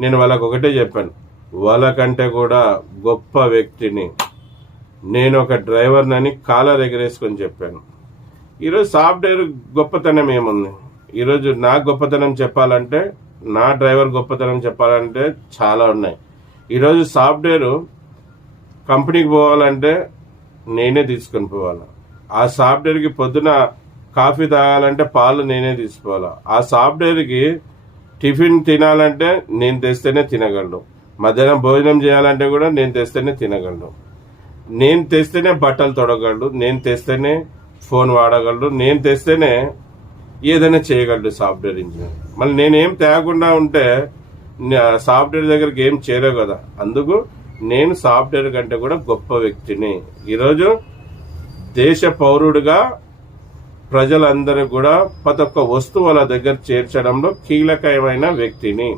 నేను వాళ్ళకు ఒకటే చెప్పాను, వాళ్ళకంటే కూడా గొప్ప వ్యక్తిని, నేను ఒక డ్రైవర్నని కాలర్ ఎగరేసుకొని చెప్పాను. ఈరోజు సాఫ్ట్వేర్ గొప్పతనం ఏముంది? ఈరోజు నా గొప్పతనం చెప్పాలంటే, నా డ్రైవర్ గొప్పతనం చెప్పాలంటే చాలా ఉన్నాయి. ఈరోజు సాఫ్ట్వేర్ కంపెనీకి పోవాలంటే నేనే తీసుకొని పోవాలి. ఆ సాఫ్ట్వేర్కి పొద్దున కాఫీ తాగాలంటే పాలు నేనే తీసుకోవాలి. ఆ సాఫ్ట్వేర్కి టిఫిన్ తినాలంటే నేను తెస్తేనే తినగలను. మధ్యాహ్నం భోజనం చేయాలంటే కూడా నేను తెస్తేనే తినగలను. నేను తెస్తేనే బట్టలు తొడగలడు, నేను తెస్తేనే ఫోన్ వాడగలడు, నేను తెస్తేనే ఏదైనా చేయగలడు సాఫ్ట్వేర్ ఇంజనీర్. మళ్ళీ నేనేం తేకుండా ఉంటే సాఫ్ట్వేర్ దగ్గరికి ఏం చేరవు కదా. అందుకు నేను సాఫ్ట్వేర్ కంటే కూడా గొప్ప వ్యక్తిని. ఈరోజు దేశ పౌరుడిగా ప్రజలందరూ కూడా ప్రతి ఒక్క వస్తువు వాళ్ళ దగ్గర చేర్చడంలో కీలకమైన వ్యక్తిని.